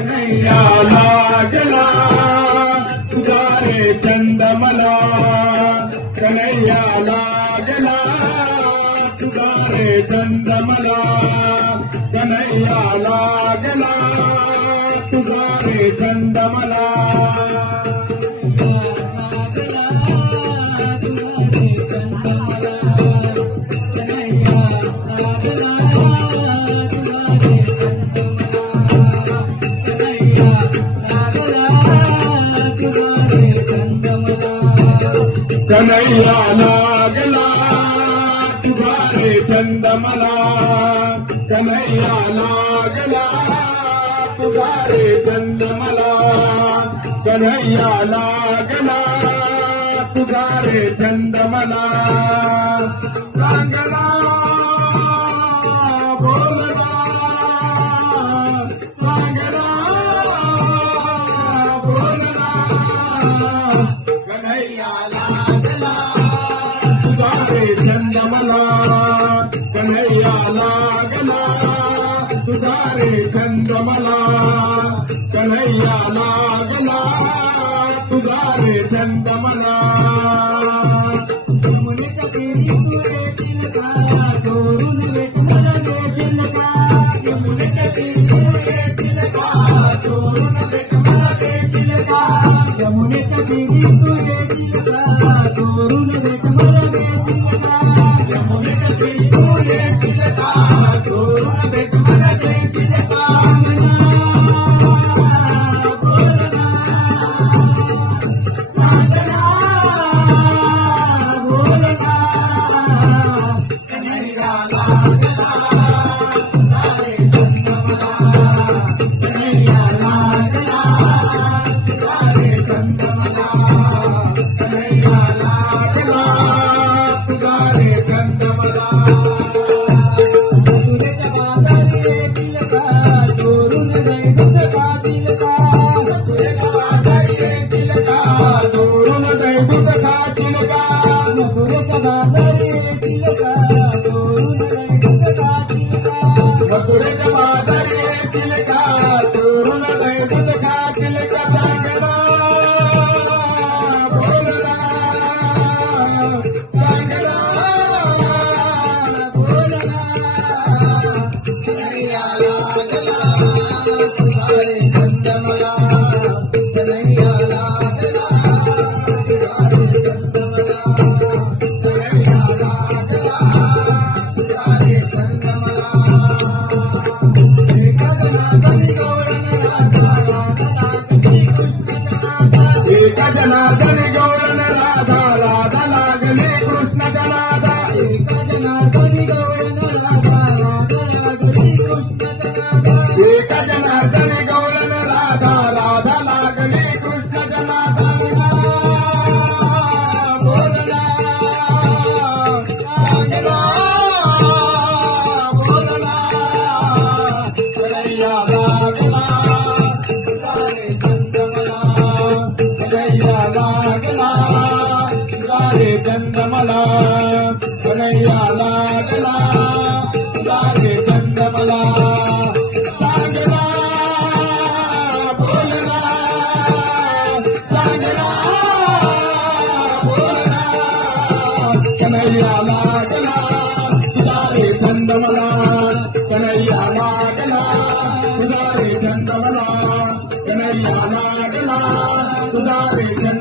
कन्हैया लागला तुझा रे छंद मला कन्हैया लागला तुझा रे छंद मला कन्हैया लागला तुझा रे छंद मला कन्हैया लागला तुझा रे छंद मला कन्हैया लागला तुझा रे छंद मला कन्हैया लागला तुझा रे छंद मला रांगला बोलला रांगला बोलला कन्हैया तुझा रे छंद मला कन्हैया लागला तुझा रे छंद मला कन्हैया लागला तुझा रे छंद मला यमुनेच्या तीरी तुझे चिलका चोरून भेट मला दे चिलका यमुनेच्या तीरी तुझे चिलका चोरून भेट मला दे चिलका यमुनेच्या तीरी तुझे चिलका चोरून भेट मला दे चिलका यमुनेच्या तीरी तुझे चिलका चोरून भेट मला दे चिलका कन्हैया लागला तुझा रे छंद